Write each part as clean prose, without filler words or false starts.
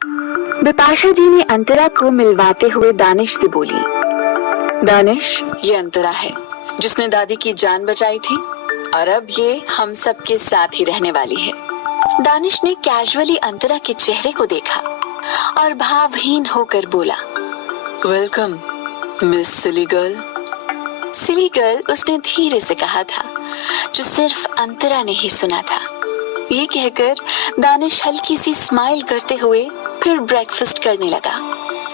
बिपाशा जी ने अंतरा को मिलवाते हुए दानिश से बोली, दानिश, ये अंतरा है जिसने दादी की जान बचाई थी और अब ये हम सब के साथ ही रहने वाली है। दानिश ने कैजुअली अंतरा के चेहरे को देखा और भावहीन होकर बोला, welcome miss silly girl. Silly girl उसने धीरे से कहा था, जो सिर्फ अंतरा ने ही सुना था। ये कहकर दानिश हल्की सी स्माइल करते हुए फिर ब्रेकफास्ट करने लगा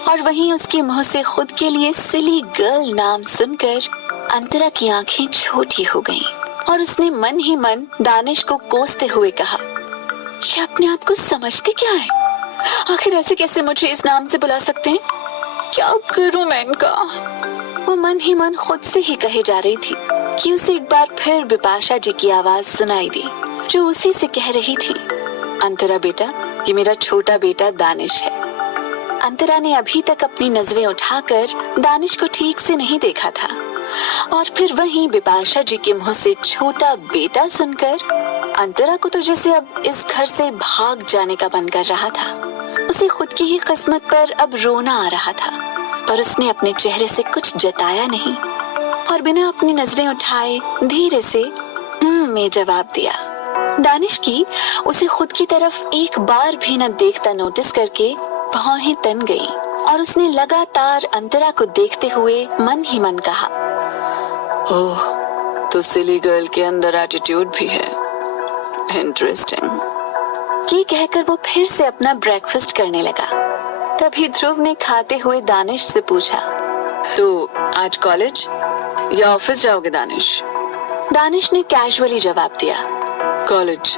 और वहीं उसके मुंह से खुद के लिए सिली गर्ल नाम सुनकर अंतरा की आंखें छोटी हो गईं और उसने मन ही मन दानिश को कोसते हुए कहा, ये अपने आप को समझते क्या है? आखिर ऐसे कैसे मुझे इस नाम से बुला सकते हैं? क्या करूं मैं इनका? वो मन ही मन खुद से ही कहे जा रही थी कि उसे एक बार फिर बिपाशा जी की आवाज सुनाई दी, जो उसी से कह रही थी, अंतरा बेटा, ये मेरा छोटा बेटा दानिश है। अंतरा ने अभी तक अपनी नजरें उठाकर दानिश को ठीक से नहीं देखा था और फिर वहीं बिपाशा जी के मुंह से छोटा बेटा सुनकर अंतरा को तो जैसे अब इस घर से भाग जाने का मन कर रहा था। उसे खुद की ही किस्मत पर अब रोना आ रहा था, पर उसने अपने चेहरे से कुछ जताया नहीं और बिना अपनी नजरें उठाए धीरे से में जवाब दिया। दानिश की उसे खुद की तरफ एक बार भी न देखता नोटिस करके भौहें तन गई और उसने लगातार अंतरा को देखते हुए मन ही मन कहा, ओह, तो सिली गर्ल के अंदर एटीट्यूड भी है, इंटरेस्टिंग। ये कहकर वो फिर से अपना ब्रेकफास्ट करने लगा। तभी ध्रुव ने खाते हुए दानिश से पूछा, तो आज कॉलेज या ऑफिस जाओगे दानिश? दानिश ने कैजुअली जवाब दिया, कॉलेज,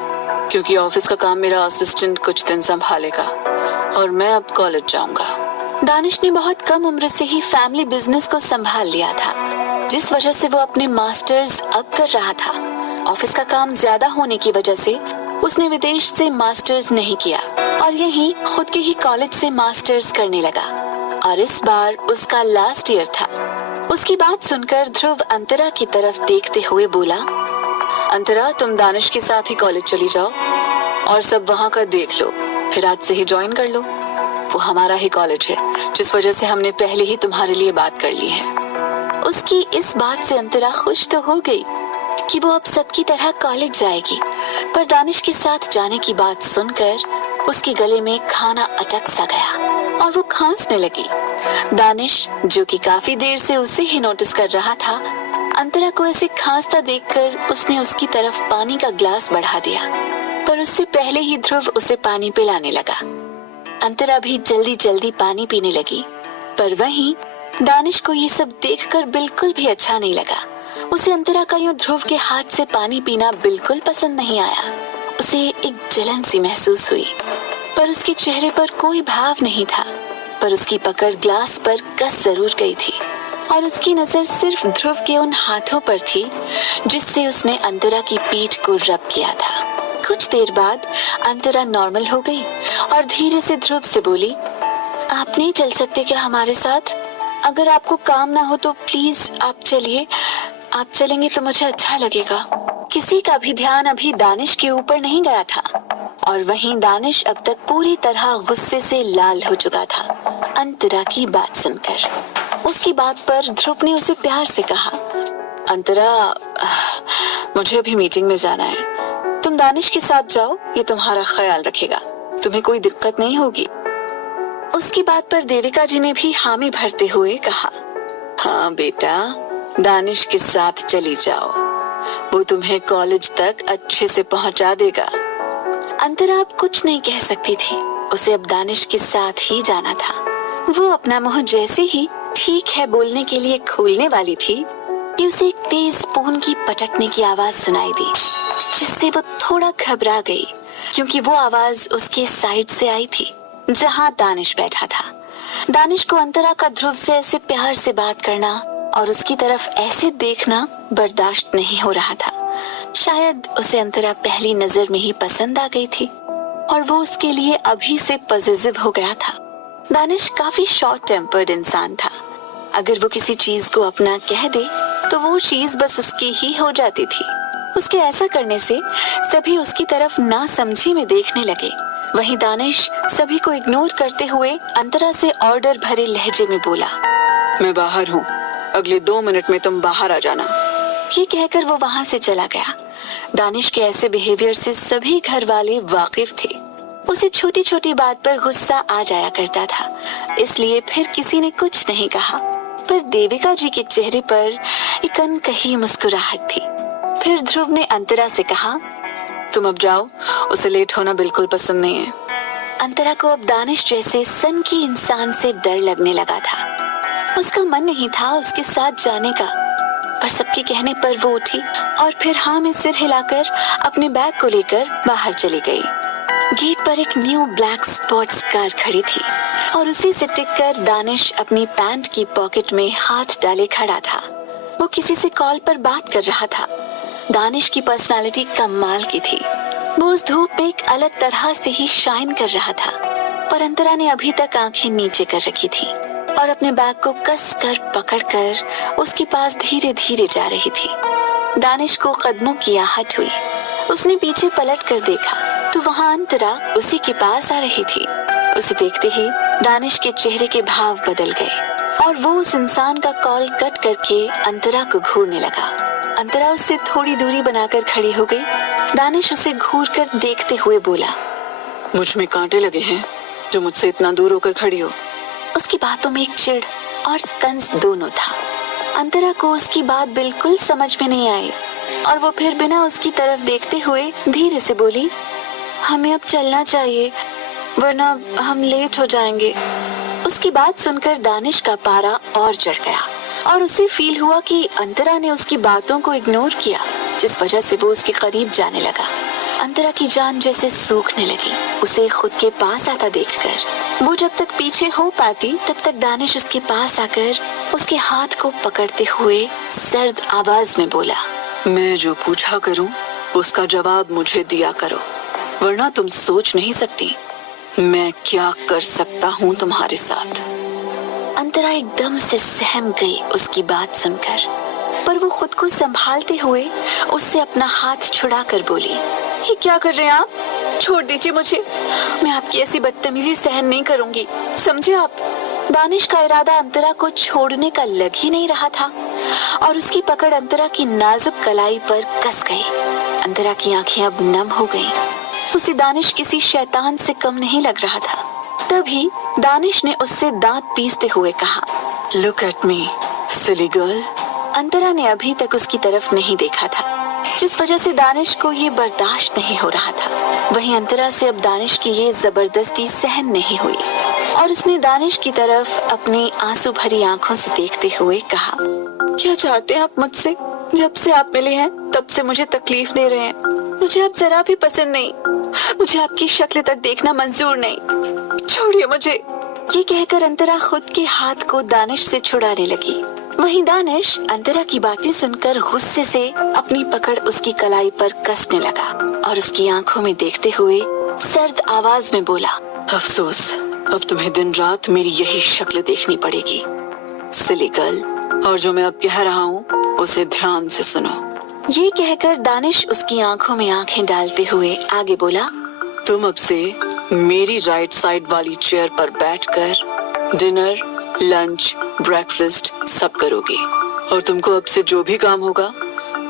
क्योंकि ऑफिस का काम मेरा असिस्टेंट कुछ दिन संभालेगा और मैं अब कॉलेज जाऊंगा। दानिश ने बहुत कम उम्र से ही फैमिली बिजनेस को संभाल लिया था, जिस वजह से वो अपने मास्टर्स अब कर रहा था। ऑफिस का काम ज्यादा होने की वजह से उसने विदेश से मास्टर्स नहीं किया और यहीं खुद के ही कॉलेज से मास्टर्स करने लगा और इस बार उसका लास्ट ईयर था। उसकी बात सुनकर ध्रुव अंतरा की तरफ देखते हुए बोला, अंतरा, तुम दानिश के साथ ही कॉलेज चली जाओ और सब वहाँ का देख लो, फिर आज से ही ज्वाइन कर लो। वो हमारा ही कॉलेज है, जिस वजह से हमने पहले ही तुम्हारे लिए बात कर ली है। उसकी इस बात से अंतरा खुश तो हो गई कि वो अब सबकी तरह कॉलेज जाएगी, पर दानिश के साथ जाने की बात सुनकर उसके गले में खाना अटक सा गया और वो खांसने लगी। दानिश, जो कि काफी देर से उसे ही नोटिस कर रहा था, अंतरा को ऐसे खांसता देखकर उसने उसकी तरफ पानी का ग्लास बढ़ा दिया, पर उससे पहले ही ध्रुव उसे पानी पिलाने लगा। अंतरा भी जल्दी जल्दी पानी पीने लगी, पर वहीं दानिश को ये सब देखकर बिल्कुल भी अच्छा नहीं लगा। उसे अंतरा का यूं ध्रुव के हाथ से पानी पीना बिल्कुल पसंद नहीं आया। उसे एक जलन सी महसूस हुई, पर उसके चेहरे पर कोई भाव नहीं था। पर उसकी पकड़ ग्लास पर कस जरूर गई थी और उसकी नजर सिर्फ ध्रुव के उन हाथों पर थी जिससे उसने अंतरा की पीठ को रब किया था। कुछ देर बाद अंतरा नॉर्मल हो गई और धीरे से ध्रुव से बोली, आप नहीं चल सकते क्या हमारे साथ? अगर आपको काम ना हो तो प्लीज आप चलिए, आप चलेंगे तो मुझे अच्छा लगेगा। किसी का भी ध्यान अभी दानिश के ऊपर नहीं गया था और वहीं दानिश अब तक पूरी तरह गुस्से से लाल हो चुका था अंतरा की बात सुनकर। उसकी बात पर ध्रुव ने उसे प्यार से कहा, अंतरा, मुझे अभी मीटिंग में जाना है, तुम दानिश के साथ जाओ, ये तुम्हारा ख्याल रखेगा, तुम्हें कोई दिक्कत नहीं होगी। उसकी बात पर देविका जी ने भी हामी भरते हुए कहा, हाँ बेटा, दानिश के साथ चली जाओ, वो तुम्हें कॉलेज तक अच्छे से पहुंचा देगा। अंतरा अब कुछ नहीं कह सकती थी, उसे अब दानिश के साथ ही जाना था। वो अपना मुंह जैसे ही ठीक है बोलने के लिए खोलने वाली थी कि उसे एक तेज स्पून की पटकने की आवाज सुनाई दी, जिससे वो थोड़ा घबरा गई क्योंकि वो आवाज उसके साइड से आई थी जहाँ दानिश बैठा था। दानिश को अंतरा का ध्रुव से ऐसे प्यार से बात करना और उसकी तरफ ऐसे देखना बर्दाश्त नहीं हो रहा था। शायद उसे अंतरा पहली नजर में ही पसंद आ गई थी और वो उसके लिए अभी से पॉजिटिव हो गया था। दानिश काफी शॉर्ट टेम्पर्ड इंसान था। अगर वो किसी चीज को अपना कह दे तो वो चीज बस उसकी ही हो जाती थी। उसके ऐसा करने से सभी उसकी तरफ ना समझी में देखने लगे वहीं दानिश सभी को इग्नोर करते हुए अंतरा से ऑर्डर भरे लहजे में बोला, मैं बाहर हूँ, अगले 2 मिनट में तुम बाहर आ जाना। ये कहकर वो वहाँ से चला गया। दानिश के ऐसे बिहेवियर से सभी घर वाले वाकिफ थे। उसे छोटी छोटी बात पर गुस्सा आ जाया करता था, इसलिए फिर किसी ने कुछ नहीं कहा। पर देविका जी के चेहरे पर एक अनकही मुस्कुराहट थी। फिर ध्रुव ने अंतरा से कहा, तुम अब जाओ, उसे लेट होना बिल्कुल पसंद नहीं है। अंतरा को अब दानिश जैसे सनकी इंसान से डर लगने लगा था। उसका मन नहीं था उसके साथ जाने का, पर सबके कहने पर वो उठी और फिर हाँ में सिर हिलाकर अपने बैग को लेकर बाहर चली गई। गेट पर एक न्यू ब्लैक स्पोर्ट्स कार खड़ी थी और उसी से टिककर दानिश अपनी पैंट की पॉकेट में हाथ डाले खड़ा था। वो किसी से कॉल पर बात कर रहा था। दानिश की पर्सनालिटी कमाल की थी। वो उस धूप में एक अलग तरह से ही शाइन कर रहा था। पर अंतरा ने अभी तक आंखें नीचे कर रखी थी और अपने बैग को कस कर पकड़कर उसके पास धीरे धीरे जा रही थी। दानिश को कदमों की आहट हुई। उसने पीछे पलट कर देखा तो वहाँ अंतरा उसी के पास आ रही थी। उसे देखते ही दानिश के चेहरे के भाव बदल गए और वो उस इंसान का कॉल कट करके अंतरा को घूरने लगा। अंतरा उससे थोड़ी दूरी बनाकर खड़ी हो गई। दानिश उसे घूर कर देखते हुए बोला, मुझ में कांटे लगे हैं जो मुझसे इतना दूर होकर खड़ी हो। उसकी बातों में एक चिढ़ और तंज दोनों था। अंतरा को उसकी बात बिल्कुल समझ में नहीं आई और वो फिर बिना उसकी तरफ देखते हुए धीरे से बोली, हमें अब चलना चाहिए वरना हम लेट हो जाएंगे। उसकी बात सुनकर दानिश का पारा और चढ़ गया और उसे फील हुआ कि अंतरा ने उसकी बातों को इग्नोर किया, जिस वजह से वो उसके करीब जाने लगा। अंतरा की जान जैसे सूखने लगी उसे खुद के पास आता देखकर। वो जब तक पीछे हो पाती तब तक दानिश उसके पास आकर उसके हाथ को पकड़ते हुए सर्द आवाज में बोला, मैं जो पूछा करूं उसका जवाब मुझे दिया करो, वरना तुम सोच नहीं सकती मैं क्या कर सकता हूँ तुम्हारे साथ। अंतरा एकदम से सहम गई उसकी बात सुनकर, पर वो खुद को संभालते हुए उससे अपना हाथ छुड़ाकर बोली, ये क्या कर रहे हैं आप? छोड़ दीजिए मुझे, मैं आपकी ऐसी बदतमीजी सहन नहीं करूंगी, समझे आप? दानिश का इरादा अंतरा को छोड़ने का लग ही नहीं रहा था और उसकी पकड़ अंतरा की नाजुक कलाई पर कस गई। अंतरा की आंखें अब नम हो गईं। उसे दानिश किसी शैतान से कम नहीं लग रहा था। तभी दानिश ने उससे दांत पीसते हुए कहा, look at me silly girl. Antara ने अभी तक उसकी तरफ नहीं देखा था, जिस वजह से दानिश को ये बर्दाश्त नहीं हो रहा था। वहीं अंतरा से अब दानिश की ये जबरदस्ती सहन नहीं हुई और उसने दानिश की तरफ अपनी आंसू भरी आंखों से देखते हुए कहा, क्या चाहते हैं आप मुझसे? जब से आप मिले हैं तब से मुझे तकलीफ दे रहे हैं। मुझे आप जरा भी पसंद नहीं, मुझे आपकी शक्ल तक देखना मंजूर नहीं, छोड़िए मुझे। ये कहकर अंतरा खुद के हाथ को दानिश से छुड़ाने लगी। वहीं दानिश अंतरा की बातें सुनकर गुस्से से अपनी पकड़ उसकी कलाई पर कसने लगा और उसकी आंखों में देखते हुए सर्द आवाज में बोला, अफसोस अब तुम्हें दिन रात मेरी यही शक्ल देखनी पड़ेगी सिली गर्ल, और जो मैं अब कह रहा हूँ उसे ध्यान से सुनो। ये कहकर दानिश उसकी आंखों में आंखें डालते हुए आगे बोला, तुम अब से मेरी राइट साइड वाली चेयर पर बैठकर डिनर, लंच, ब्रेकफास्ट सब करोगी और तुमको अब से जो भी काम होगा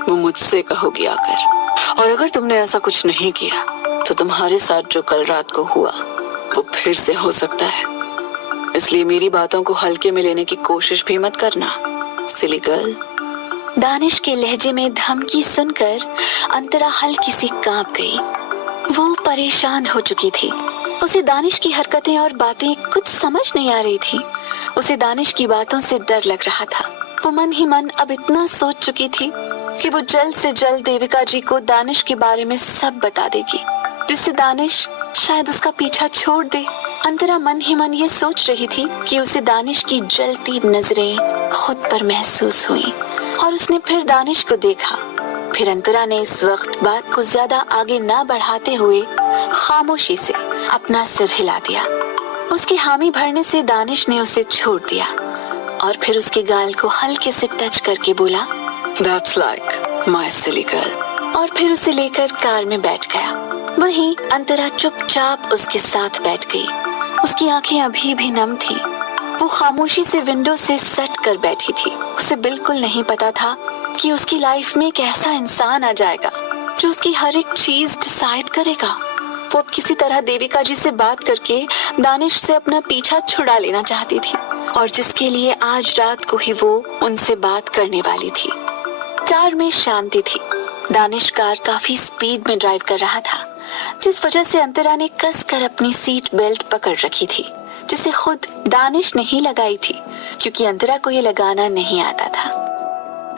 वो मुझसे कहोगी आकर। और अगर तुमने ऐसा कुछ नहीं किया तो तुम्हारे साथ जो कल रात को हुआ वो फिर से हो सकता है, इसलिए मेरी बातों को हल्के में लेने की कोशिश भी मत करना सिली गर्ल। दानिश के लहजे में धमकी सुनकर अंतरा हल्की सी कांप गई। वो परेशान हो चुकी थी। उसे दानिश की हरकतें और बातें कुछ समझ नहीं आ रही थी। उसे दानिश की बातों से डर लग रहा था। वो मन ही मन अब इतना सोच चुकी थी कि वो जल्द से जल्द देविका जी को दानिश के बारे में सब बता देगी, जिससे दानिश शायद उसका पीछा छोड़ दे। अंतरा मन ही मन ये सोच रही थी कि उसे दानिश की जलती नजरें खुद पर महसूस हुई और उसने फिर दानिश को देखा। फिर अंतरा ने इस वक्त बात को ज्यादा आगे ना बढ़ाते हुए खामोशी से अपना सिर हिला दिया। उसके हामी भरने से दानिश ने उसे छोड़ दिया और फिर उसके गाल को हल्के से टच करके बोला, That's like my silly girl। और फिर उसे लेकर कार में बैठ गया। वहीं अंतरा चुपचाप उसके साथ बैठ गई। उसकी आंखें अभी भी नम थी। वो खामोशी से विंडो से सट कर बैठी थी। उसे बिल्कुल नहीं पता था कि उसकी लाइफ में एक ऐसा इंसान आ जाएगा जो उसकी हर एक चीज डिसाइड करेगा। वो अब किसी तरह देविका जी से बात करके दानिश से अपना पीछा छुड़ा लेना चाहती थी, और जिसके लिए आज रात को ही वो उनसे बात करने वाली थी। कार में शांति थी। दानिश कार काफी स्पीड में ड्राइव कर रहा था, जिस वजह से अंतरा ने कसकर अपनी सीट बेल्ट पकड़ रखी थी, जिसे खुद दानिश ने ही लगाई थी, क्योंकि अंतरा को ये लगाना नहीं आता था।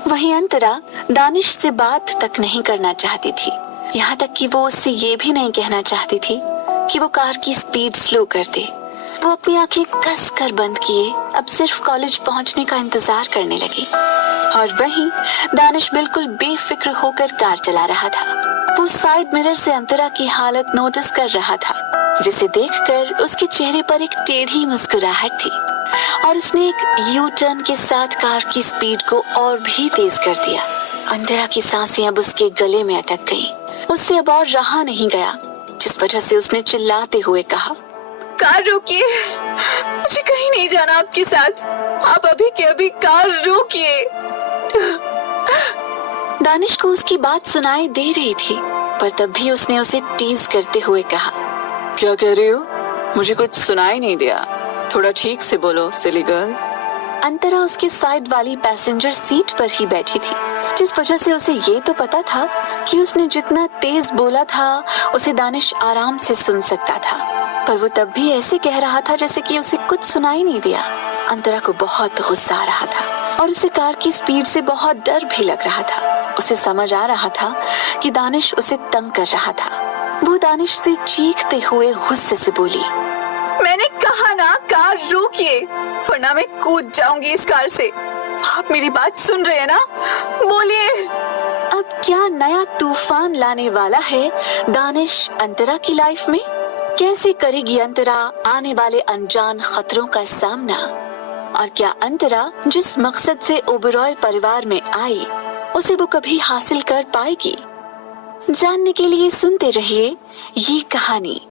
वहीं अंतरा दानिश से बात तक नहीं करना चाहती थी, यहाँ तक कि वो उससे ये भी नहीं कहना चाहती थी कि वो कार की स्पीड स्लो कर दे। वो अपनी आंखें कसकर बंद किए अब सिर्फ कॉलेज पहुंचने का इंतजार करने लगी, और वहीं दानिश बिल्कुल बेफिक्र होकर कार चला रहा था। वो साइड मिरर से अंतरा की हालत नोटिस कर रहा था, जिसे देखकर उसके चेहरे पर एक टेढ़ी मुस्कुराहट थी, और उसने एक यू टर्न के साथ कार की स्पीड को और भी तेज कर दिया। अंतरा की सांसें अब उसके गले में अटक गईं। उससे अब और रहा नहीं गया, जिस वजह से उसने चिल्लाते हुए कहा, कार रोकिए, मुझे कहीं नहीं जाना आपके साथ, आप अभी के अभी कार रोकिए। दानिश को उसकी बात सुनाई दे रही थी, पर तब भी उसने उसे टीज करते हुए कहा, क्या कह रही हो? मुझे कुछ सुनाई नहीं दिया, थोड़ा ठीक से बोलो सिली गर्ल। अंतरा उसके साइड वाली पैसेंजर सीट पर ही बैठी थी, जिस वजह से उसे ये तो पता था कि उसने जितना तेज बोला था उसे दानिश आराम से सुन सकता था, पर वो तब भी ऐसे कह रहा था जैसे कि उसे कुछ सुनाई नहीं दिया। अंतरा को बहुत गुस्सा आ रहा था, और उसे कार की स्पीड से बहुत डर भी लग रहा था। उसे समझ आ रहा था कि दानिश उसे तंग कर रहा था। वो दानिश से चीखते हुए गुस्से से बोली, मैंने कहा ना कार रोकिए, वरना मैं कूद जाऊंगी इस कार से। आप मेरी बात सुन रहे हैं ना? बोलिए। अब क्या नया तूफान लाने वाला है दानिश अंतरा की लाइफ में? कैसे करेगी अंतरा आने वाले अनजान खतरों का सामना? और क्या अंतरा जिस मकसद से ओबरॉय परिवार में आई उसे वो कभी हासिल कर पाएगी? जानने के लिए सुनते रहिए ये कहानी।